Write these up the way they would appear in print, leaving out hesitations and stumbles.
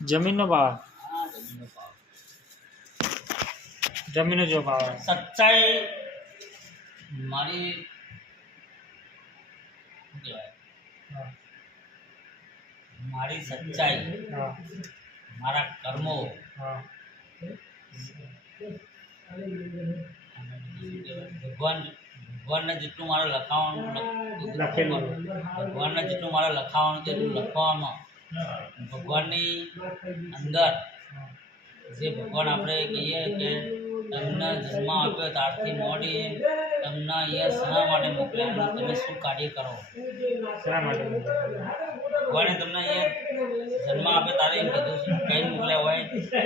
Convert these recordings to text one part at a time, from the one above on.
જમીનનો ભાવ હા જમીનનો ભાવ જમીનનો જો ભાવ સચ્ચાઈ મારી શું કહેવાય હા મારી સચ્ચાઈ હા મારા કર્મો હા ભગવાનને જેટલું મારે લખાવાનું લખેલું ભગવાનને જેટલું મારે લખાવાનું તેટલું લખવામાં ભગવાનની અંદર જે ભગવાન આપણે કહીએ કે તમને જન્મ આપ્યો ત્યારથી મોડી તમને અહીંયા શા માટે મોકલ્યા અને તમે શું કાર્ય કરો શા માટે ભગવાને તમને અહીંયા જન્મ આપ્યો ત્યારે એમ કીધું કંઈ મોકલ્યા હોય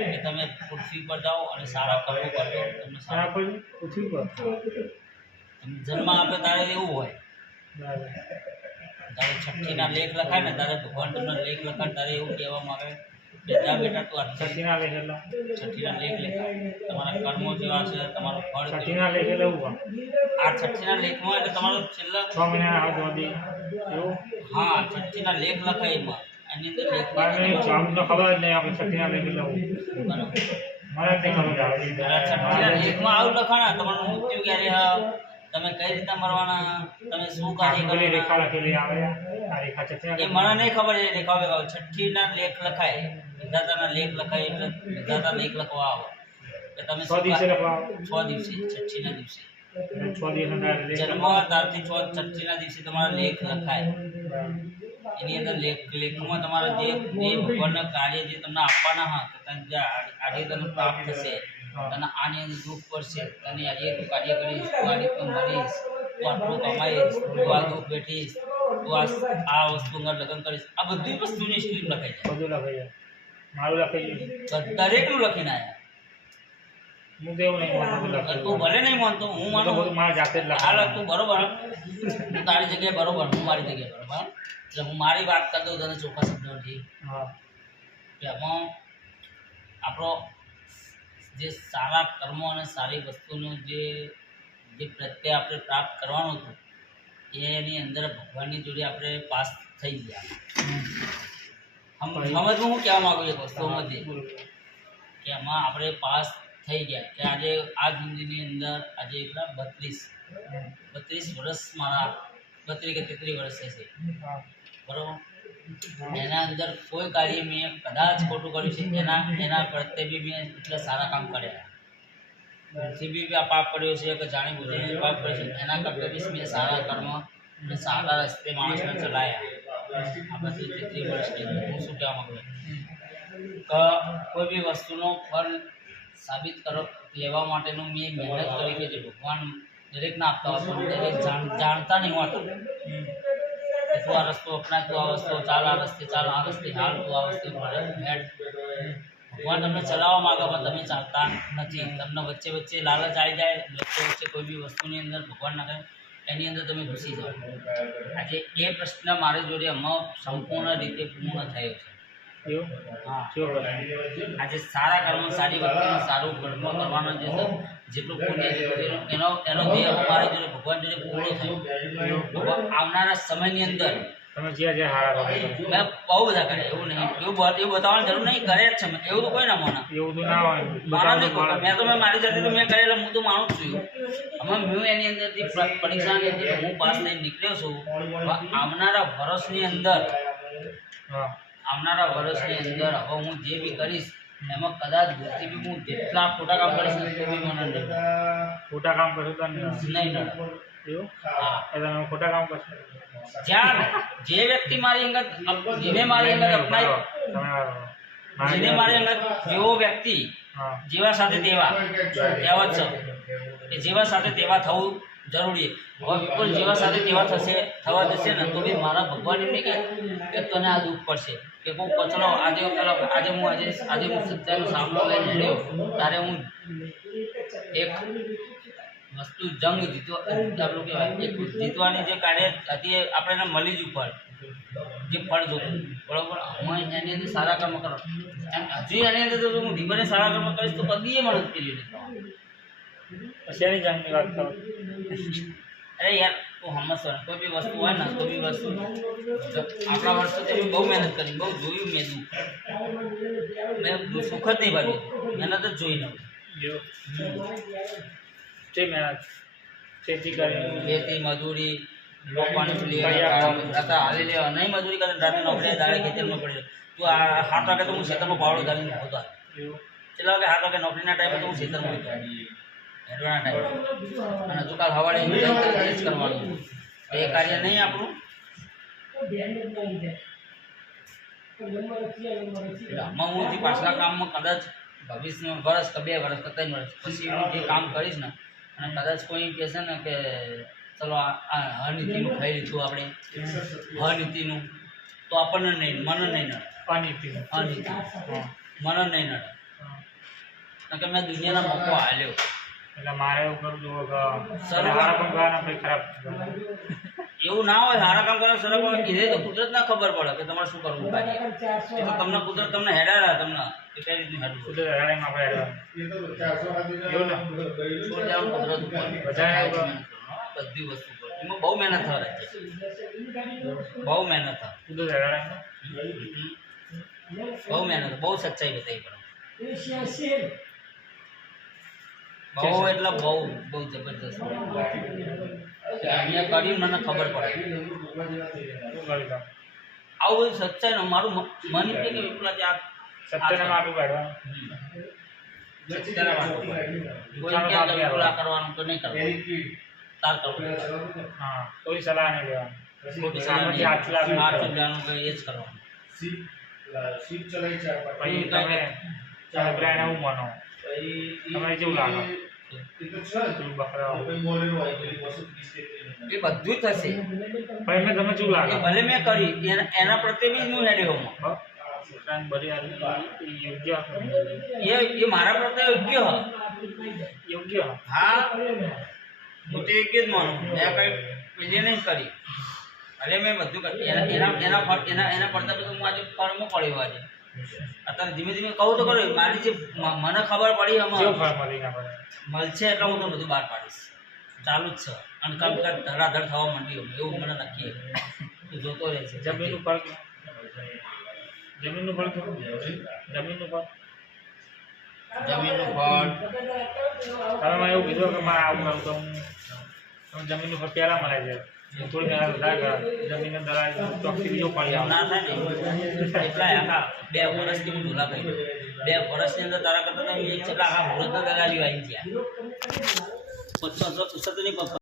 કે તમે પૃથ્વી પર જાઓ અને સારા કર્મો કરજો તમને શા સારા પર પૃથ્વી પર તમે જન્મ આપ્યો ત્યારે એવું હોય બરાબર તારે છઠ્ઠીના લેખ લખાય ને તારે ભગવાન તમને લેખ લખાય ત્યારે એવું કહેવામાં આવે કે જા બેટા તું આ છઠ્ઠીના લેખ એટલે છઠ્ઠીના લેખ લેખાય તમારા કર્મો જેવા છે તમારું ફળ કેવું. છઠ્ઠીના લેખ એટલે એવું આ છઠ્ઠીના લેખમાં એટલે તમારું છેલ્લા 6 મહિના આવે તો દી એવું હા છઠ્ઠીના લેખ લખાય એમાં એની અંદર લેખ બારને આમ તો ખબર જ નહીં આપણે છઠ્ઠીના લેખ એટલે એવું બરાબર મને જ નહીં ખબર આ છઠ્ઠીના લેખમાં આવું લખાણા તમારું મૃત્યુ ક્યારે તમે કઈ રીતે મરવાના તમે શું કાર્ય પેલી રેખા કરવાના લખેલી આવે આ રેખા છઠ્ઠીના એ મને નહીં ખબર એ રેખા વેખા છઠ્ઠીના લેખ લખાય વિધાતાના લેખ લખાય એટલે વિધાતા લેખ લખવા આવો કે તમે 6 દિવસે લખવા 6 દિવસે છઠ્ઠીના દિવસે 6 દિવસના લેખ જન્મ તારથી છઠ્ઠીના દિવસે તમારા લેખ લખાય એની અંદર લેખમાં તમારા જે ભગવાનના કાર્ય જે તમને આપવાના હા કે તને જે આજે તને પ્રાપ્ત થશે તને આની અંદર દુઃખ પડશે તને આજે તું કાર્ય કરીશ તું આ રીતનું મરીશ તું આટલું કમાઈશ તું આ દુઃખ બેઠીશ તું આ વસ્તુ અંદર લગ્ન કરીશ આ બધી વસ્તુની સ્ટ્રીમ લખાઈ બધું લખાઈ જાય મારું લખાઈ ગયું જાય દરેકનું લખીને આવ્યા હું તો એવું નહીં માનતો લખેલું તું ભલે નહીં માનતો હું હું તો બધું માનું મારા જાતે જ હાલ લખાય તું બરોબર તું તારી જગ્યાએ બરોબર હું મારી જગ્યાએ બરોબર એટલે હું મારી વાત કરી દઉં તને ચોખ્ખા શબ્દોથી હા કે એમાં આપણો જે સારા કર્મો અને સારી વસ્તુનું જે પ્રત્યે આપણે પ્રાપ્ત કરવાનું હતું એની અંદર ભગવાનની જોડે આપણે પાસ થઈ ગયા સમજવું હું કહેવા માગું એક વસ્તુમાંથી કે એમાં આપણે પાસ થઈ ગયા કે આજે આ જિંદગીની અંદર આજે એટલા 32 વર્ષ મારા 32 કે 33 વર્ષ થશે હા બરોબર એના અંદર કોઈ કાર્ય મેં કદાચ ખોટું કર્યું છે એના પ્રત્યે બી મેં એટલા સારા કામ કર્યા જે બી આ પાપ કર્યો છે કે જાણી બુજીને પાપ કર્યો છે એના કરતાં બી મેં સારા કર્મ અને સારા રસ્તે માણસને ચલાયા આપણે 33 વર્ષની અંદર હું શું કહેવા માગું કે કોઈ બી વસ્તુનો ફળ સાબિત લેવા માટેનું મેં મહેનત કરી કે જે ભગવાન દરેકને આપતા હોય પણ દરેક જાણતા નહીં હોતા કે તું આ રસ્તો અપનાય તું આ વસ્તુ ચાલ આ રસ્તે ચાલ આ રસ્તે હાલ તું આ વસ્તુ હેડ ભગવાન તમને ચલાવવા માગે પણ તમે ચાલતા નથી તમને વચ્ચે વચ્ચે લાલચ આવી જાય વચ્ચે વચ્ચે કોઈ બી વસ્તુની અંદર ભગવાન ના કરે એની અંદર તમે ઘૂસી જાઓ આજે એ પ્રશ્ન મારી જોડે હમણાં સંપૂર્ણ રીતે પૂર્ણ થયો છે એવું હા શું આજે સારા કર્મ સારી વ્યક્તિનું સારું કર્મ કરવાનો જે છે જેટલું પુણ્ય છે એનો જે અમારી જોડે ભગવાન જોડે પૂરો થયો આવનારા સમયની અંદર તમે જ્યાં જ્યાં હારા કરો મેં બહુ બધા કર્યા એવું નહીં એવું બતાવવાની જરૂર નહીં કરે જ છે મેં એવું તો કોઈ ના માને એવું તો ના હોય મારા નહીં કોઈ મેં તો મારી જાતે તો મેં કરેલા હું તો માનું જ છું હવે હું એની અંદરથી પરીક્ષાની અંદર હું પાસ થઈને નીકળ્યો છું આવનારા વર્ષની અંદર હા આવનારા વર્ષની અંદર હવે હું જે બી કરીશ એમાં કદાચ ભૂલથી બી હું જેટલા ખોટા કામ કરીશ ને તો બી મને નહીં ખોટા કામ કરશો તો નહીં નડે. એવું હા એટલે તમે ખોટા કામ કરશો જ્યાં જે વ્યક્તિ મારી અંગત જેને મારી અંગત અપનાય જેને મારી અંગત જેવો વ્યક્તિ હા જેવા સાથે તેવા કહેવત છે કે જેવા સાથે તેવા થવું જરૂરી હવે બિલકુલ જેવા સાથે તેવા થવા જશે ને તો બી મારા ભગવાન એમને કે તને આ દુઃખ પડશે કે હું કચરો આજે હું સત્યનો સામનો લઈને લડ્યો ત્યારે હું એક વસ્તુ જંગ આપણું કહેવાય એક જીતવાની જે કાર્ય હતી એ આપણે એને મળી જ ઉપર જે ફળ જોતું બરાબર હું એની અંદર સારા કર્મ કરો એમ હજુ એની અંદર જો હું ધીમે સારા કર્મ કરીશ તો કદી એ મળે પેલી પછી એની જંગની વાત કરો અરે યાર તું સમજશો ને કોઈ બી વસ્તુ હોય ને કોઈ બી વસ્તુ આપણા વર્ષોથી બહુ મહેનત કરી બહુ જોયું મેં દુઃખ મેં સુખ જ નહીં ભાગ્યું, મહેનત જ જોઈ નહીં. એવું જે મહેનત ખેતી કરી ખેતી મજૂરી રોપવાની પેલી રાતે હાલી લેવા નહીં મજૂરી કરે રાતે નોકરી દાડે ખેતરમાં પડી તું આ 7 વાગે તો હું ખેતરમાં પાવડો ધારીને હોતો એવું કેટલા વાગે 7 વાગે નોકરીના ટાઈમે તો હું ખેતરમાં હતો હેડવાના ટાઈમે અને હજુ કાલ સવારે જ કરવાનું એ કાર્ય નહીં આપણું. આમાં હું પાછલા કામમાં કદાચ ભવિષ્યમાં વર્ષ કે 2 વર્ષ કે 3 વર્ષ પછી હું જે કામ કરીશ ને અને કદાચ કોઈ કહેશે ને કે ચલો આ અનીતિનું ખાઈ લીધું આપણે અનીતિનું તો આપણને નહીં મને નહીં નડે. અનીતિ અનીતિ મને નહીં નડે કારણ કે મેં દુનિયાના મોકો હાલ્યો. એટલે મારે એવું કરવું જોઈએ કે સર સારા કામ કરવાના પછી ખરાબ એવું ના હોય. સારા કામ કરો સરળ કીધે તો કુદરત ના ખબર પડે કે તમારે શું કરવું કાર્ય. એ તો તમને કુદરત તમને હેડાડા તમને એ કઈ રીતનું હેડવું કુદરત હરાઈમાં આપણે એવું ને છોડ દેવાનું કુદરત ઉપર વધારે બધી વસ્તુ પર એમાં બહુ મહેનત થાય છે, બહુ મહેનત થાય, કુદરત હરાઈમાં બહુ મહેનત, બહુ સચ્ચાઈ બતાવી પડે. બહુ એટલે બહુ બહુ જબરદસ્ત અહીંયા કર્યું મને ખબર પડે. શું કર્યું તમે આવું બધું સચ્ચાઈ ને મારું મન કે પેલા જે આ સત્યને માગું કાઢવાનું સત્યના માટે કોઈ કે પેલા કરવાનું તો નહીં કરવાનું, તાર કરવું હા કોઈ સલાહ નહીં લેવાની ખોટી સામેથી હાથથી લાગે. લેવાનું કે એ જ કરવાનું. પછી તમે છોકરાને એવું માનો તમને જેવું લાગે પેલું બકરા એ બધું થશે. પછી મેં તમે જેવું એ લાગે ભલે મેં કરી એના પ્રત્યે બી હું હેડ્યો બધી યોગ્ય એ મારા પ્રત્યે યોગ્ય હ. યોગ્ય હા હું તો યોગ્ય જ માનું. મેં કઈ પેલી નહીં કરી અરે મેં બધું કરી એના પડતા બધું હું આજે ફળમાં પડ્યો. આજે અત્યારે ધીમે ધીમે કહું તો ખરું મારી જે મને ખબર પડી કેવું આમાં ફળ મળી ના પડે મળશે એટલે હું તો બધું બહાર પાડીશ. ચાલુ જ છે અને કામ ધડાધડ થવા માંડ્યું એવું મને નક્કી તું જોતો રહે છે. જમીનનું ફળ જમીનનું ફળ કેવું જમીનનું ફળ જમીનનું ફળ તમે મને એવું કીધું કે મારે આવું કરું તો હું તમે જમીનનું ફળ પહેલાં મળે છે થોડી મહેનત વધારે કરે જમીનને દલાલી ચોકથી બીજો ફળી એવું આવે ના થાય ને એટલા આખા 2 વર્ષથી હું ઝોલા કરી 2 વર્ષની અંદર તારા કરતા તો કેટલા આખા મુહૂર્તના દલાલીઓ આવી ગયા 500 નહીં